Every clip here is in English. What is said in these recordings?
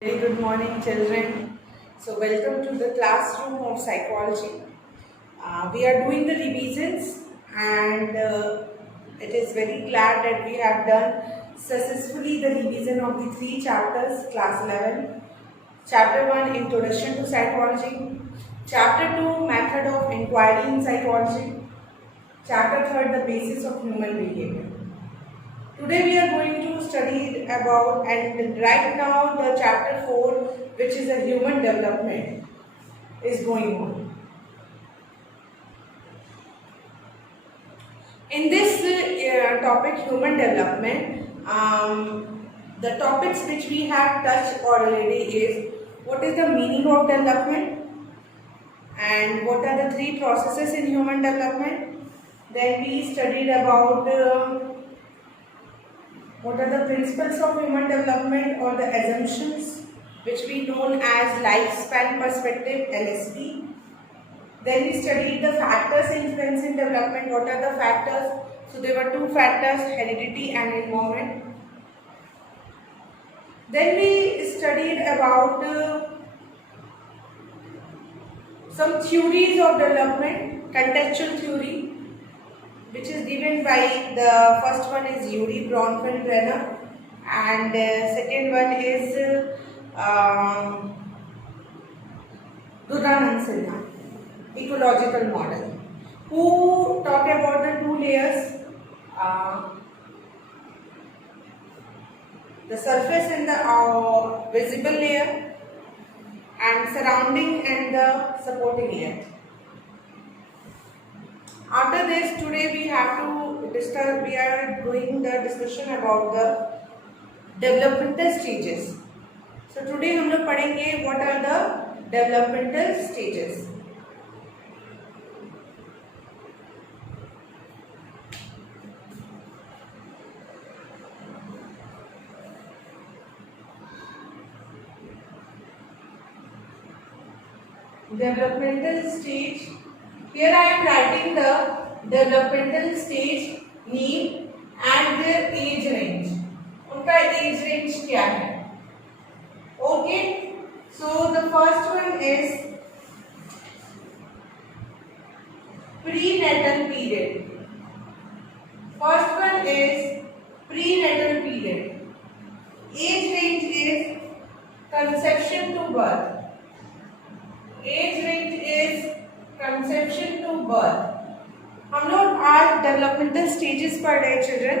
Very good morning, children. So, welcome to the classroom of psychology. We are doing the revisions, and it is very glad that we have done successfully the revision of the three chapters, class 11. Chapter 1, Introduction to Psychology. Chapter 2, Method of Inquiry in Psychology. Chapter 3, The Basis of Human Behavior. Today we are going to study about, and right now the chapter 4, which is a human development, is going on. In this topic, human development, the topics which we have touched already is what is the meaning of development and what are the three processes in human development. Then we studied about what are the principles of human development or the assumptions which we known as lifespan perspective, LSP. Then we studied the factors influencing development. What are the factors? So there were two factors, heredity and environment. Then we studied about some theories of development, contextual theory, which is given by the first one is Ury Bronfenbrenner and second one is Dudanand Sinha, ecological model, who talk about the two layers, the surface and the visible layer, and surrounding and the supporting layer. After this, today we have to discuss, we are doing the discussion about the developmental stages. So today हम लोग पढ़ेंगे what are the developmental stages. Developmental stage. Here I am writing the developmental stage name and their age range. उनका age range क्या है? Okay. So the first one is prenatal period. First one is prenatal period. Age range is conception to birth. Age range is conception to birth. हम लोग आज developmental stages पढ़ रहे हैं children,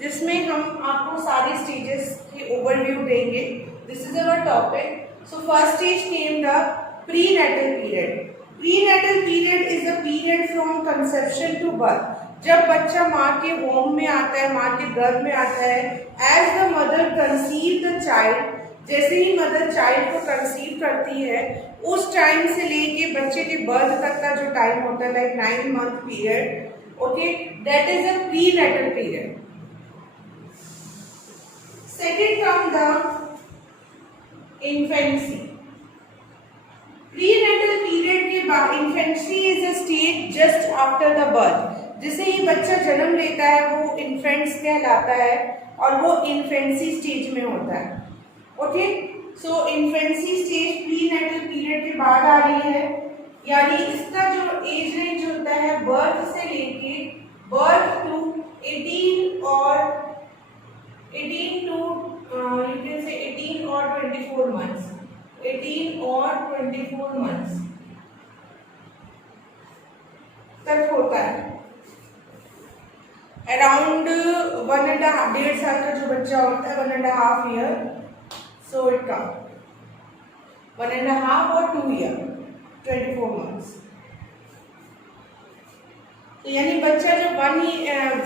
जिसमें हम आपको सारे स्टेजेस की ओवरव्यू देंगे. This is our topic. So first stage came the prenatal period. Prenatal period is the period from conception to birth. जब बच्चा माँ के होम में आता है, माँ के गर्भ में आता है, as the mother conceive the child, जैसे ही मदर चाइल्ड को कंसीव करती है उस टाइम से लेके बच्चे के बर्थ तक का जो टाइम होता है, like 9 month period, okay, that is a prenatal period. Second come the infancy. Prenatal period के बाद infancy is a stage just after the birth. जिसे ही बच्चा जन्म लेता है वो इन्फेंट्स कहलाता है और वो इन्फेंसी स्टेज में होता है. ओके, सो इन्फेंसी स्टेज प्रीनेटल पीरियड के बाद आ रही है, यानी इसका जो एज रेंज होता है बर्थ से लेके बर्थ टू 18 और 18 टू यू कैन से 18 और 24 मंथ्स, 18 और 24 मंथ्स तक होता है. अराउंड 1.5 साल का जो बच्चा होता है, 1.5 year, so it comes 1.5 or 2 year, 24 months. तो यानी बच्चा जब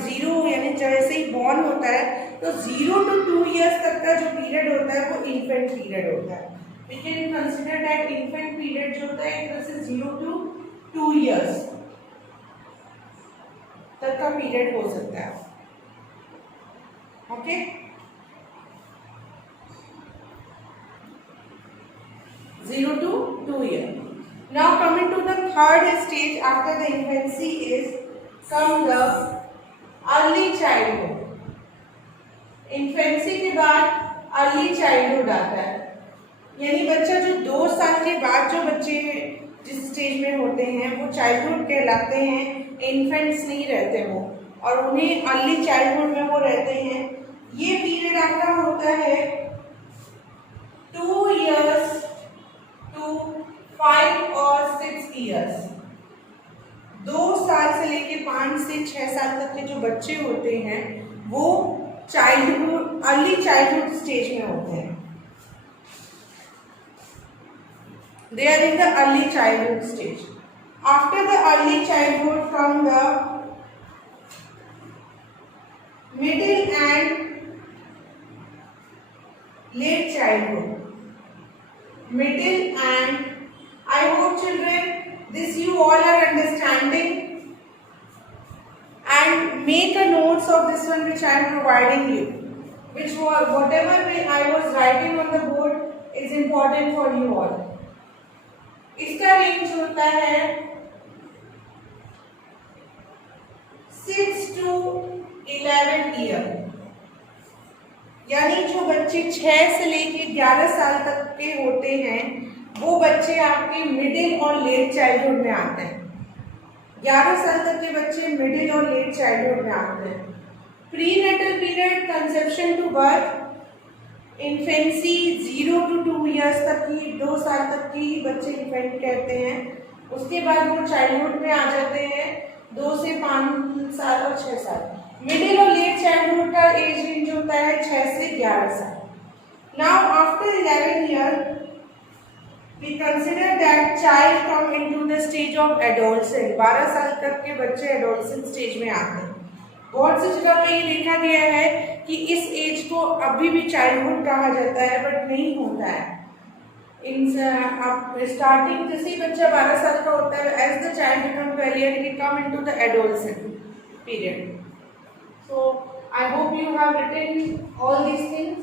0 यानी जैसे ही बॉर्न होता है तो 0 to 2 years तक का जो पीरियड होता है वो इन्फेंट पीरियड होता है. We can consider that infant period जो होता है इधर से 0 to 2 years तक का पीरियड हो सकता है. Okay, zero to 2 year. Now coming to the third stage after the infancy is come the early childhood. Infancy के बाद अर्ली चाइल्डहुड आता है. यानी बच्चा जो 2 साल के बाद जो बच्चे जिस स्टेज में होते हैं वो चाइल्डहुड कहलाते हैं, इन्फेंट्स नहीं रहते वो, और उन्हें अर्ली चाइल्डहुड में वो रहते हैं। ये पीरियड आपका होता है 2 इयर्स टू 5 और 6 इयर्स। 2 साल से लेके 5 से 6 साल तक के जो बच्चे होते हैं वो चाइल्डहुड, अर्ली चाइल्डहुड स्टेज में होते हैं। They are in the early childhood stage. After the early childhood come the middle and late childhood. Middle and, I hope children this you all are understanding, and make a notes of this one which I am providing you, which whatever I was writing on the board is important for you all. इसका range होता है 6 to 11 year, यानी जो बच्चे 6 से लेके 11 साल तक के होते हैं वो बच्चे आपके मिडिल और लेट चाइल्डहुड में आते हैं। 11 साल तक के बच्चे मिडिल और लेट चाइल्डहुड में आते हैं। Prenatal period conception to birth, infancy 0 to 2 years तक की, 2 साल तक की बच्चे इन्फेंट कहते हैं। उसके बाद वो चाइल्डहुड में आ जाते हैं 2 से 5 साल और 6 साल। मिडिल और लेट चाइल्डहुड का एज रेंज होता है 6 से 11 साल। Now after 11 year we consider that child come into the stage of adolescent. 12 साल तक के बच्चे एडोलसेंट स्टेज में आते हैं। बहुत सी जगह पे ये देखा गया है कि इस एज को अभी भी चाइल्डहुड कहा जाता है, बट नहीं होता है। स्टार्टिंग जैसे ही बच्चा 12 साल का होता है, as the child become 12 year he come into the adolescent period. So I hope you have written all these things,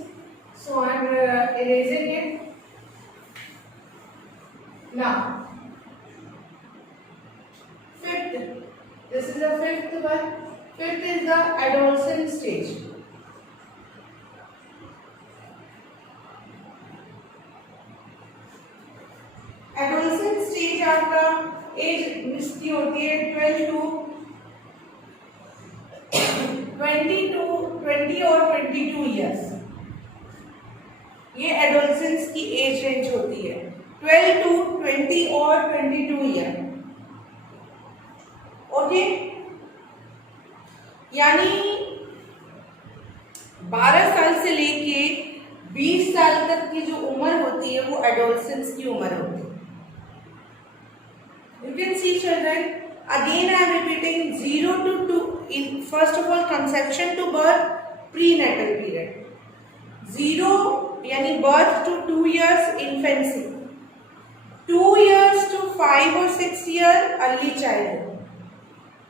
so I am erasing it now. Fifth, this is the fifth one. Fifth is the adolescent stage. Adolescent stage आपका as इसकी होती है 12 to 20 और 22 years. ये adolescence की as range होती है 12 to 20 और 22 ईयर। ओके, यानी 12 साल से लेके 20 साल तक की जो उम्र होती है वो एडोलसेंस की उम्र होती है। You can see children, again I am repeating 0 to 2 in first of all conception to birth, prenatal period. 0 यानी birth to 2 years infancy, 2 years to 5 or 6 year early childhood,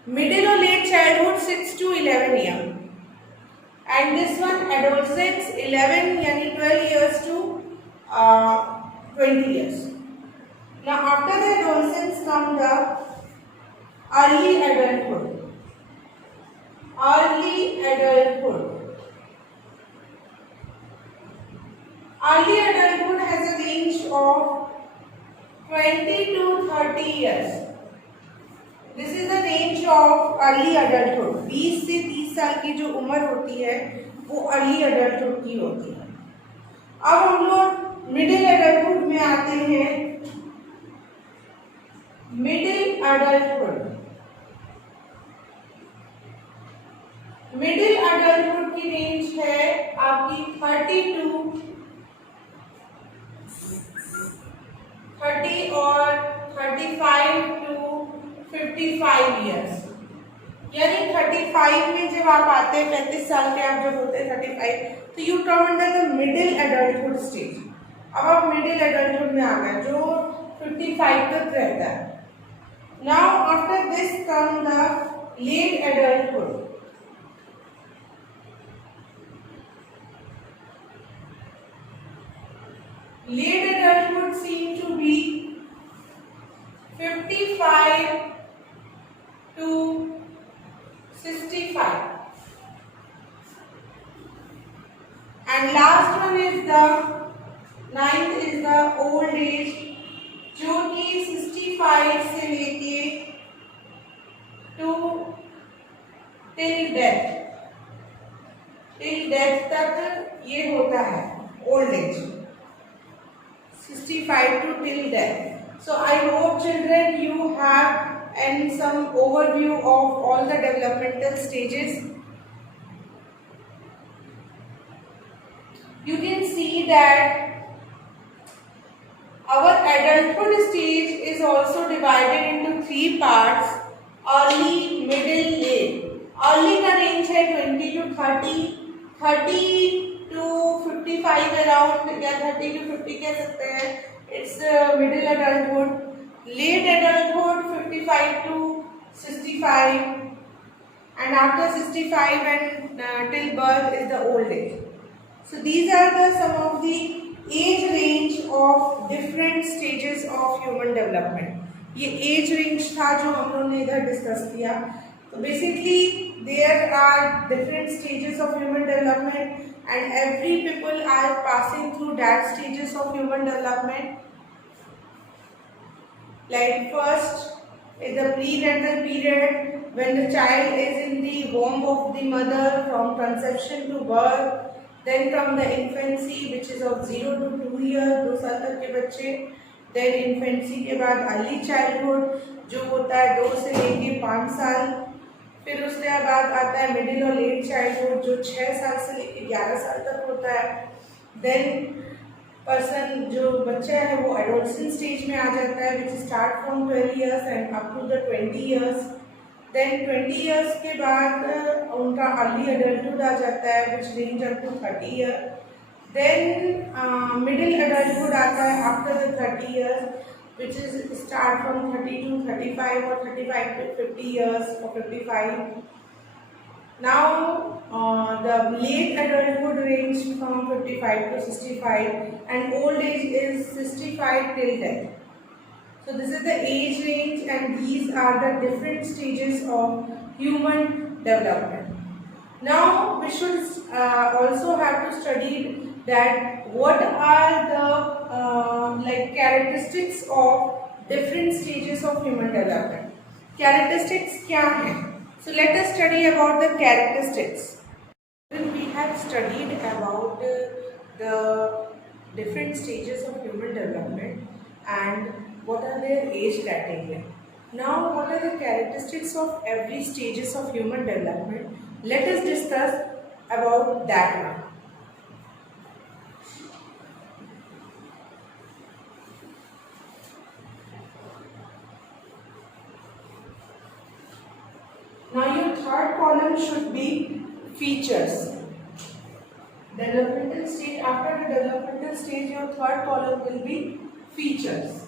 middle or late childhood 6 to 11 year, and this one adolescence 11 यानी 12 years to 20 years. Now after the adolescence come the early adulthood. Early adulthood. Early adulthood has a range of 20 to 30 years. This is the range of early adulthood. 20 से 30 साल की जो उम्र होती है वो early adulthood की होती है। अब हम लोग middle adulthood में आते हैं। मिडिल अडल्टहुड, मिडिल अडल्टहुड की रेंज है आपकी 30 और 35 to 55 इयर्स। यानी 35 में जब आप आते हैं, 35 साल के आप जब होते हैं 35, तो you come under the middle adulthood stage. अब आप मिडिल एडल्टहुड में आ गए जो 55 तक रहता है। Now after this come the late adulthood. Late adulthood seem to be 55 to 65. And last one is the ninth is the old age, जो कि 65 से लेके टू टिल डेथ तक ये होता है old age, 65 to till death. So I hope children you have and some overview of all the developmental stages. You can see that our adulthood stage is also divided into three parts: early, middle, late. Early का range है 20 to 30, 30 to 55 around या 30 to 50 कह सकते हैं, it's middle adulthood. Late adulthood 55 to 65, and after 65 and till birth is the old age. So these are the some of the age range of different stages of human development. ये age range था जो हम लोगों ने इधर discuss किया. तो basically there are different stages of human development and every people are passing through that stages of human development. Like first is the prenatal period, when the child is in the womb of the mother from conception to birth. Then come the infancy, which is of 0 to 2 years, 2 साल तक के बच्चे. Then infancy के बाद early childhood जो होता है 2 से लेके 5 साल. फिर उसके बाद आता है मिडिल और लेट चाइल्डहुड जो 6 साल से लेके 11 साल तक होता है. देन पर्सन जो बच्चा है वो एडोलसेंट स्टेज में आ जाता है, which start from 12 years and up to the 20 years. Then 20 years के बाद उनका अर्ली एडल्टहुड आ जाता है, which range up to 30 year. Then middle adulthood आता है after the 30 years, which is start from 30 to 35 or 35 to 50 years or 55. Now the late adulthood range from 55 to 65 and old age is 65 till death. So this is the age range and these are the different stages of human development. Now we should also have to study that what are the like characteristics of different stages of human development. Characteristics क्या हैं? So let us study about the characteristics. We have studied about the different stages of human development and what are their age criteria. Now what are the characteristics of every stages of human development? Let us discuss about that one. Now your third column should be features. Developmental stage. After the developmental stage, your third column will be features.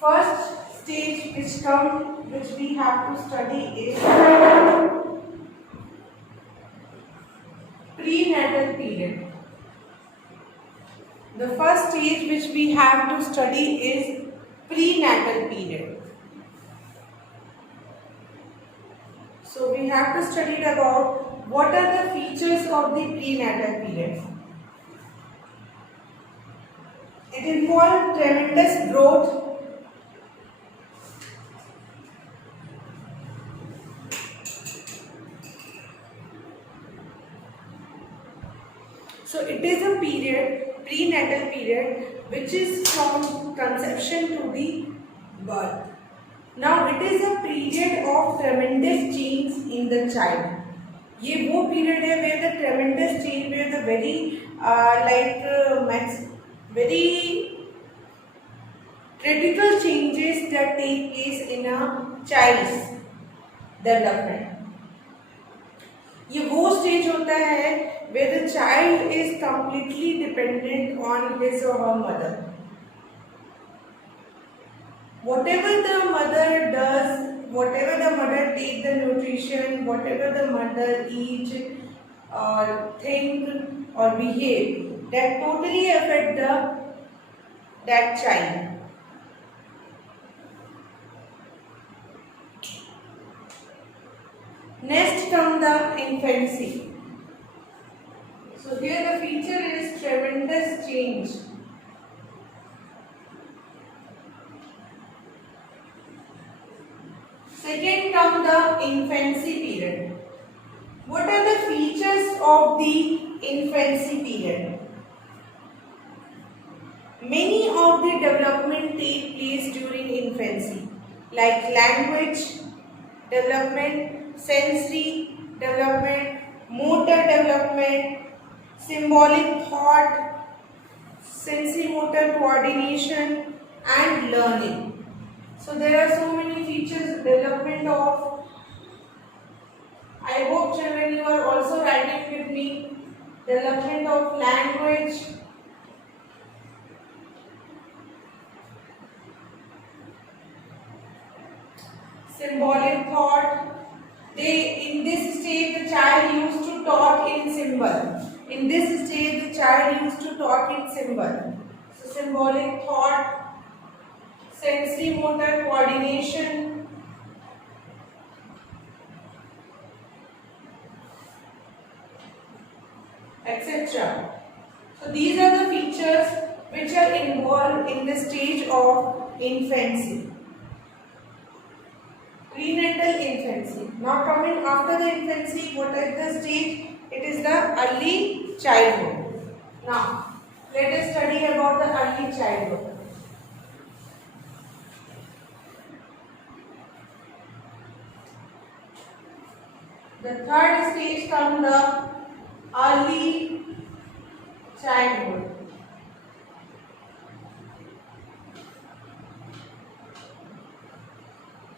First stage which we have to study is prenatal period. The first stage which we have to study is prenatal period. So we have to study about what are the features of the prenatal period. It involves tremendous growth, so it is a period, prenatal period, which is from conception to the birth. Now it is a period of tremendous change in the child. ये वो period है where the tremendous change, where the very critical changes that take place in a child's development. ये वो stage होता है where the child is completely dependent on his or her mother. Whatever the mother does, whatever the mother take the nutrition, whatever the mother eat or think or behave, that totally affect that child. Next come the infancy. So here the feature is tremendous change. Second come the infancy period. What are the features of the infancy period? Many of the development take place during infancy, like language development, sensory development, motor development, symbolic thought, sensory-motor coordination, and learning. So there are so many features development of. I hope children you are also writing with me. Development of language, symbolic thought. In this stage the child used to talk in symbol. In this stage the child used to talk in symbol. So symbolic thought, sensory motor coordination, etc. So these are the features which are involved in the stage of infancy. Prenatal infancy. Now coming after the infancy, what is the stage? It is the early childhood. Now let us study about the early childhood. The third stage comes the early childhood.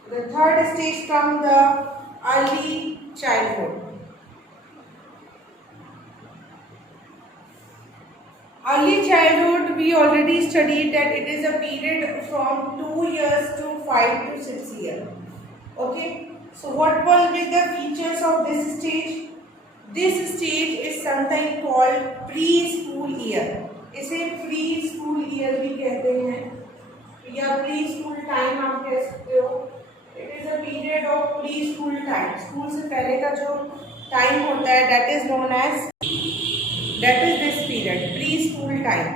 The third stage comes the early childhood. Early childhood, we already studied that it is a period from 2 years to 5 to 6 years. Okay. So what will be the features of this stage? This stage is sometimes called preschool year. इसे preschool year भी कहते हैं या preschool time आप कह सकते हो. It is a period of preschool time. School से पहले का जो time होता है that is known as this period, preschool time.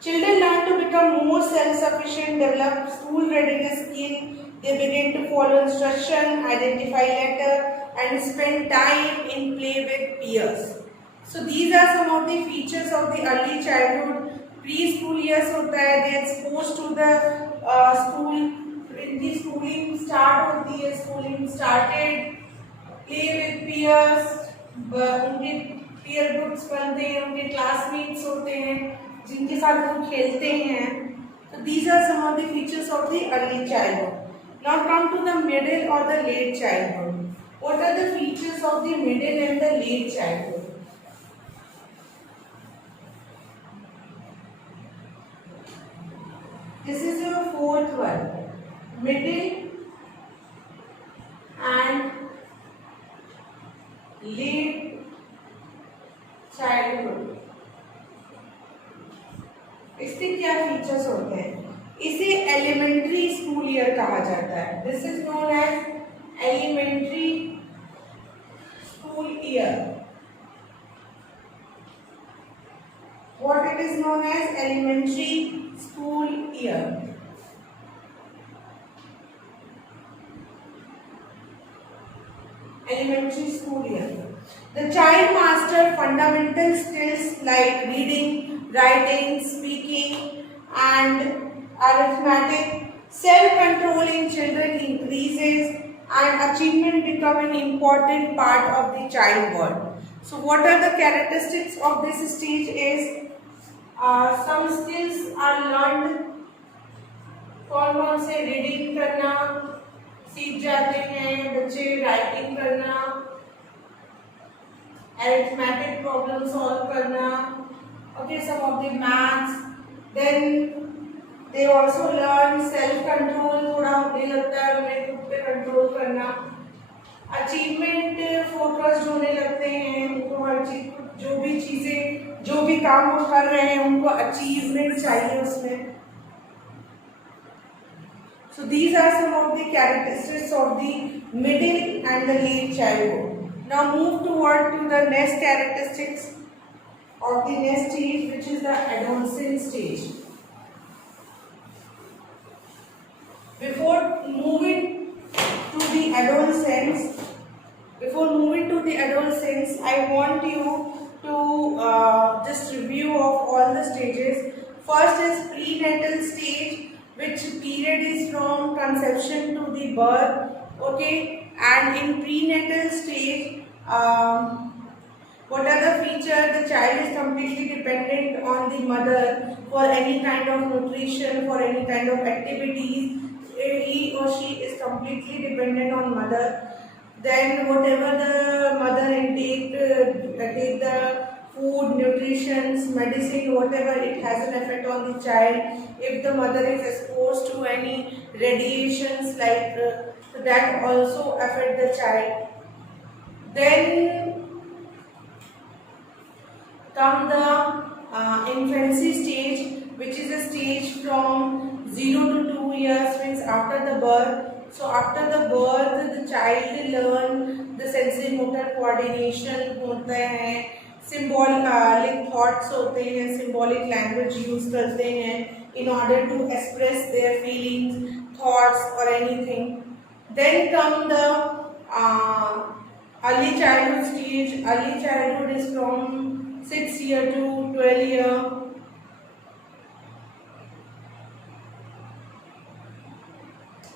Children learn to become more self-sufficient, develop school readiness skill. They begin to follow instruction, identify letter, and spend time in play with peers. So these are some of the features of the early childhood. Preschool years होता है, they are exposed to the school. When the schooling start होती है, schooling started, play with peers, उनके peer groups बनते हैं, उनके classmates होते हैं, जिनके साथ वो खेलते हैं. So these are some of the features of the early childhood. Now come to the middle or the late childhood. What are the features of the middle and the late childhood? This is your fourth one. Middle and late childhood. इसके क्या features होते हैं? इसे elementary school year कहा जाता है. This is known as elementary school year. What it is known as elementary school year. Elementary school year. The child master fundamental skills like reading, writing, speaking, and arithmetic. Self-control in children increases, and achievement become an important part of the child world. So, what are the characteristics of this stage? Is some skills are learned. कौन से reading करना सीख जाते हैं बच्चे, writing करना, arithmetic problem solve करना, okay, some of the maths. Then they also learn self control. थोड़ा होने लगता है उन्हें खुद पे कंट्रोल करना. अचीवमेंट फोकस्ड होने लगते हैं, उनको हर चीज जो भी काम वो कर रहे हैं उनको अचीवमेंट चाहिए उसमें. So these are some of the characteristics of the middle and the late childhood. Now move toward to the next characteristics of the next stage, which is the adolescent stage. Before moving to the adolescence, I want you to just review of all the stages. First is prenatal stage, which period is from conception to the birth. Okay, and in prenatal stage, what are the features? The child is completely dependent on the mother for any kind of nutrition, for any kind of activities. He or she is completely dependent on mother. Then whatever the mother intake, take the food, nutrition, medicine, whatever, it has an effect on the child. If the mother is exposed to any radiations, like that also affect the child. Then come the infancy stage, which is a stage from 0 to 2 years, means after the birth. So after the birth, the child learn the sensory motor coordination होता है, symbolic thoughts होते हैं, symbolic language use करते हैं in order to express their feelings, thoughts or anything. Then come the early childhood stage. Early childhood is from 6 year to 12 year.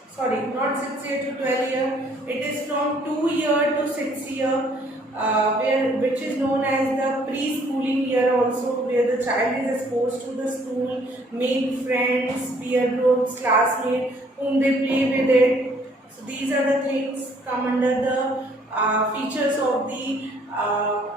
Sorry, not 6 year to 12 year. It is from 2 year to 6 year, which is known as the preschooling year also, where the child is exposed to the school, make friends, peer groups, classmates, whom they play with it. So these are the things come under the features of the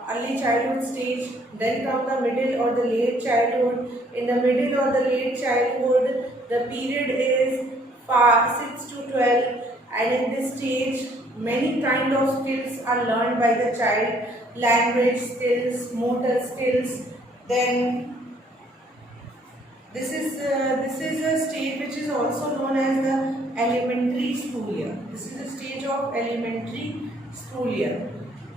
early childhood stage. Then come the middle or the late childhood. In the middle or the late childhood, the period is 6 to 12, and in this stage many kind of skills are learned by the child, language skills, motor skills. Then this is a stage which is also known as the elementary school year. This is a stage of elementary school year.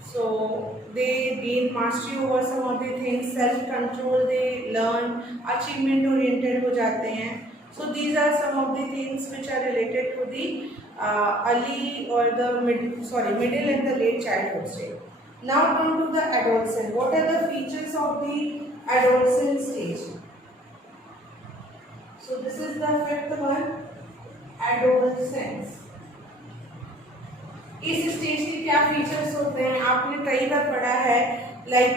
So they gain mastery over some of the things, self control they learn, achievement oriented हो जाते हैं. So these are some of the things which are related to the early or the middle and the late childhood stage. Now come to the adolescent. What are the features of the adolescent stage? So this is the fifth one, adolescence. इस stage के क्या features होते हैं आपने कई बार पढ़ा है, like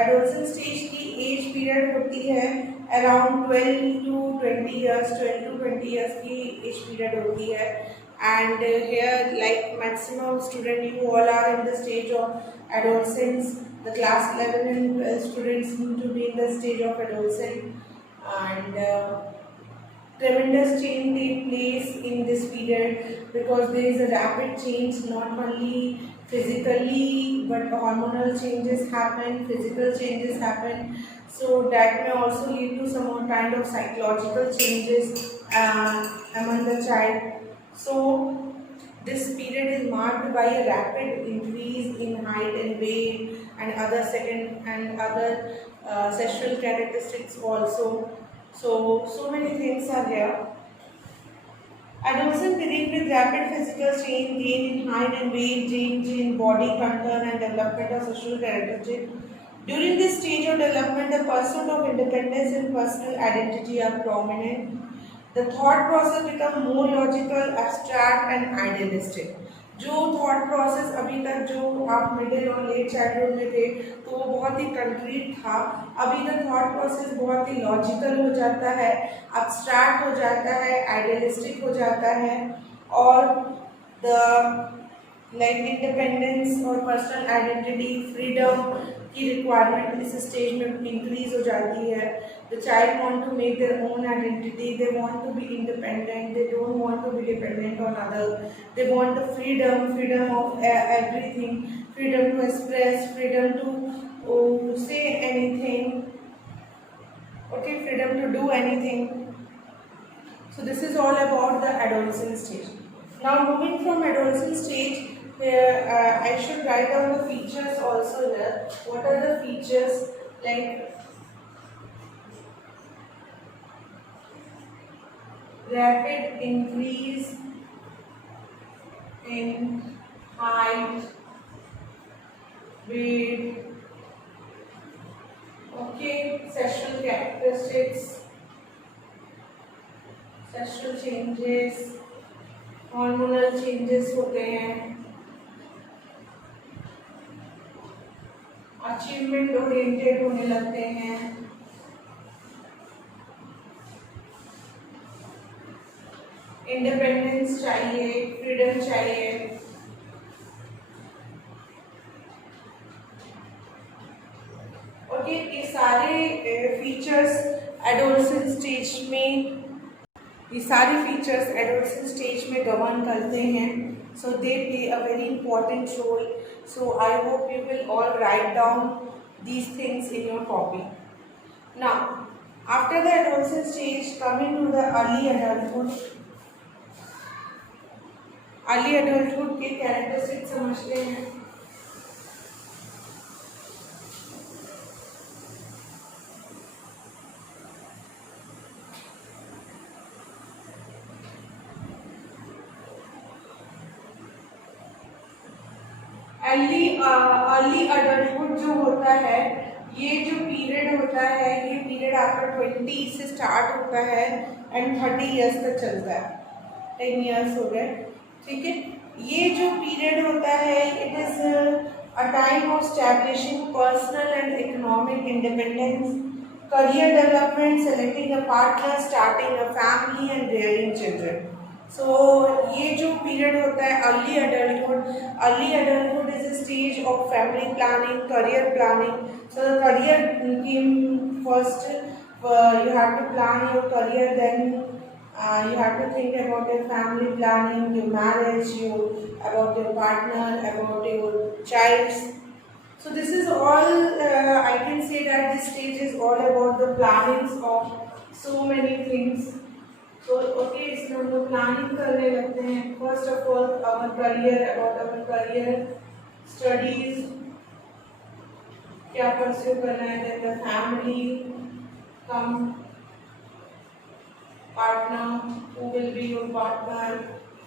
adolescent stage की एज पीरियड होती है around 12 to 20 years, 12 to 20 years की एज पीरियड होती है. And here, like maximum student, you all are in the stage of adolescence. The class 11 and 12 students need to be in the stage of adolescence, and tremendous change take place in this period because there is a rapid change, not only physically but hormonal changes happen, physical changes happen. So that may also lead to some kind of psychological changes among the child. So this period is marked by a rapid increase in height and weight and other sexual characteristics also. So many things are here. Adolescent period with rapid physical change, gain in height and weight, change in body contour and development of sexual characteristics. During this stage of development, the pursuit of independence and personal identity are prominent. The thought process become more logical, abstract and idealistic. जो thought process अभी तक जो आप middle और late childhood में थे तो वो बहुत ही कंक्रीट था, अभी द थॉट प्रोसेस बहुत ही लॉजिकल हो जाता है, अब्स्ट्रैक्ट हो जाता है, आइडियलिस्टिक हो जाता है, और द लाइक इंडिपेंडेंस और पर्सनल आइडेंटिटी, फ्रीडम की रिक्वायरमेंट इस स्टेज में इंक्रीज हो जाती है. The child want to make their own identity, they want to be independent, they don't want to be dependent on other, they want the freedom of everything, freedom to express, freedom to say anything, okay, freedom to do anything. So this is all about the adolescent stage. Now moving from adolescent stage, I should write down the features also here. What are the features? Like rapid increase in height, weight, okay, sexual characteristics, sexual changes, hormonal changes होते हैं, achievement oriented होने लगते हैं, independence चाहिए, freedom चाहिए, okay. ये सारे features adolescent stage में, ये सारे फीचर्स एडोलसेंट स्टेज में गवर्न करते हैं. So they play a very important role. So I hope you will all write down these things in your copy. Now, after the adolescent stage, coming to the early adulthood. Early adulthood के characteristics समझते हैं. Early adulthood जो होता है, ये जो period होता है, ये पीरियड आफ्टर 20 से स्टार्ट होता है एंड 30 इयर्स तक चलता है. 10 इयर्स हो गए, ठीक है. ये जो पीरियड होता है, it is a time of establishing personal and economic independence, career development, selecting a partner, starting a family and rearing children. So ये जो पीरियड होता है early adulthood is a stage of family planning, career planning. So career की first you have to plan your career, then you have to think about your family planning, your marriage, about your partner, about your child. So this is all, I can say that this stage is all about the plannings of so many things. तो okay, इसमें हम लोग planning करने लगते हैं. First of all our career, about our career, studies क्या pursue करना है, then the family, come partner, who will be your partner,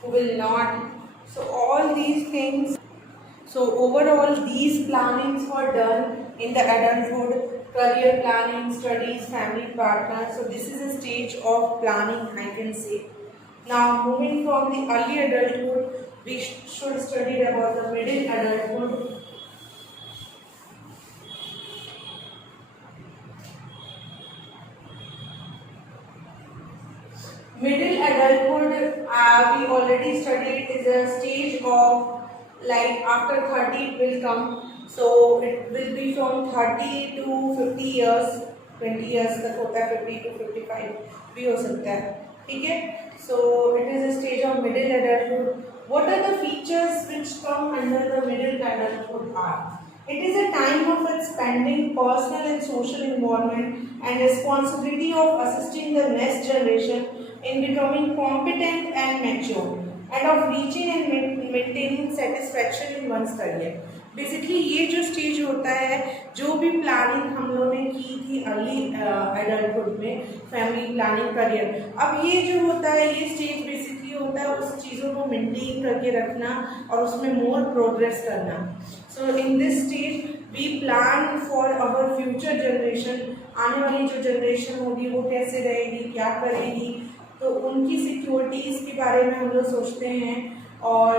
who will not. So all these things. So overall these plannings were done in the adulthood, career planning, studies, family partner. So this is a stage of planning, I can say. Now moving from the early adulthood, we should study about the middle adulthood. Middle adulthood, we already studied, is a stage of like after 30 it will come. So it will be from 30 to 50 years, 20 years तक होता है, 50 to 55 भी हो सकता है, ठीक है. So it is a stage of middle adulthood. What are the features which come under the middle adulthood are? It is a time of expanding personal and social involvement and responsibility of assisting the next generation in becoming competent and mature, and of reaching and maintaining satisfaction in one's career. Basically ये जो stage होता है, जो भी planning हम लोगों ने की थी अर्ली एडल्टहुड में, फैमिली प्लानिंग, करियर, अब ये जो होता है, ये स्टेज बेसिकली होता है उस चीज़ों को मेंटेन करके रखना और उसमें मोर प्रोग्रेस करना. So in this stage we plan for our future generation. आने वाली जो जनरेशन होगी वो कैसे रहेगी, क्या करेगी, तो उनकी सिक्योरिटीज़ के बारे में हम लोग सोचते हैं. और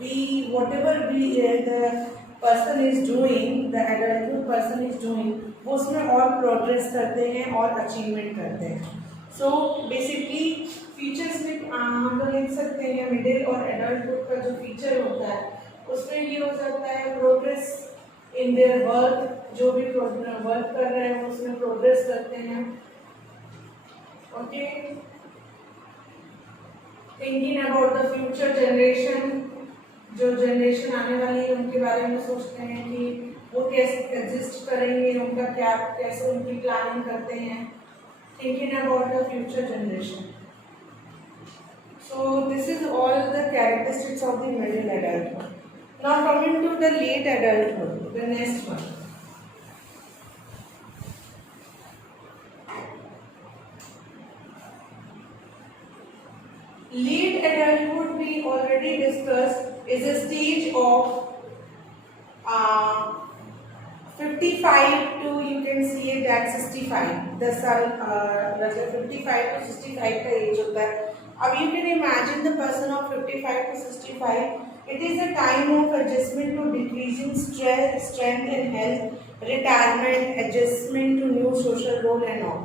we whatever the person is doing, the adulthood person is doing, वो उसमें और प्रोग्रेस करते हैं और अचीवमेंट करते हैं. सो बेसिकली फीचर्स में हम लोग लिख सकते हैं मिडिल और एडल्टहुड का जो फीचर होता है उसमें ये हो सकता है प्रोग्रेस इन देयर वर्क. जो भी वर्क कर रहे हैं उसमें प्रोग्रेस करते हैं. Okay, thinking about the future generation, जो जनरेशन आने वाली है उनके बारे में सोचते हैं कि वो कैसे एग्जिस्ट करेंगे, उनका क्या, कैसे उनकी प्लानिंग करते हैं. Thinking about the future generation. So this is all the characteristics of the middle adulthood. Now coming to the late adulthood, the next one. Late adulthood we already discussed is a stage of 55 to you can see it at 65. 10 साल मतलब 55 to 65 का as होता है. अब you can imagine the person of 55 to 65. It is a time of adjustment to decreasing strength and health, retirement, adjustment to new social role and all.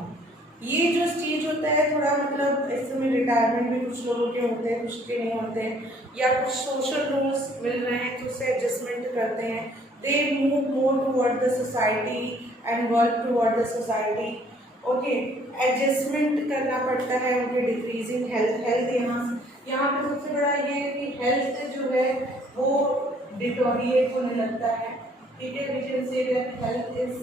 ये जो stage होता है थोड़ा मतलब इस समय रिटायरमेंट भी कुछ लोगों के होते हैं, कुछ के नहीं होते हैं, या कुछ सोशल रोल्स मिल रहे हैं तो उससे एडजस्टमेंट करते हैं. They move more toward the society and work toward the society. Okay, adjustment करना पड़ता है उनके डिक्रीजिंग हेल्थ. यहाँ पे सबसे बड़ा ये है कि हेल्थ जो है वो डिटोरिएट होने लगता है. ठीक है, we can say that health is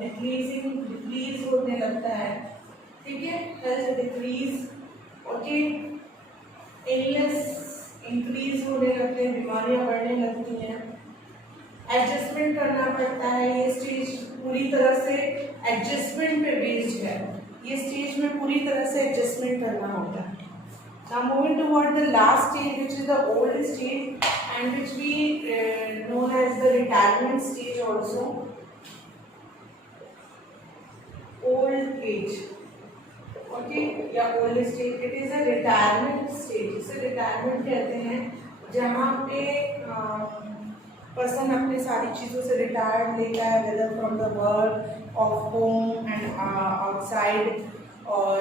decrease होने लगता है. ठीक है, health decrease. Okay, illness increase होने लगते हैं, बीमारियां बढ़ने लगती हैं. एडजस्टमेंट करना पड़ता है. ये स्टेज पूरी तरह से एडजस्टमेंट पे बेस्ड है. ये स्टेज में पूरी तरह से एडजस्टमेंट करना होता है. Now moving toward the last stage, which is the old stage and which we known as the retirement stage also. Old age, okay, या old stage, it is a retirement stage. इसे retirement कहते हैं जहाँ पे person अपने सारी चीज़ों से रिटायर्ड लेता है, whether from the work of home and outside. और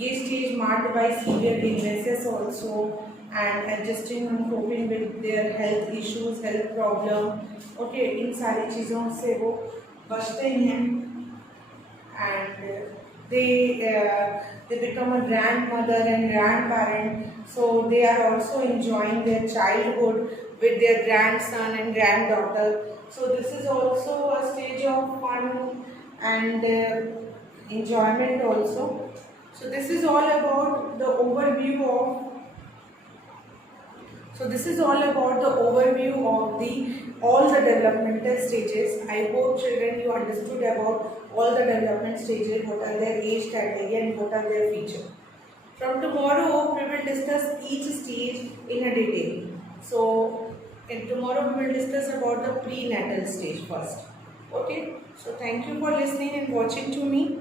ये stage marked by severe illnesses also and adjusting and coping with their health issues, health problem. Okay, इन सारी चीज़ों से वो बचते हैं. And they become a grandmother and grandparent, so they are also enjoying their childhood with their grandson and granddaughter. So this is also a stage of fun and enjoyment also. So this is all about the overview of all the developmental stages. I hope children you understood about all the development stages, what are their age category and what are their features. From tomorrow we will discuss each stage in a detail. So tomorrow we will discuss about the prenatal stage first. Okay, so thank you for listening and watching to me.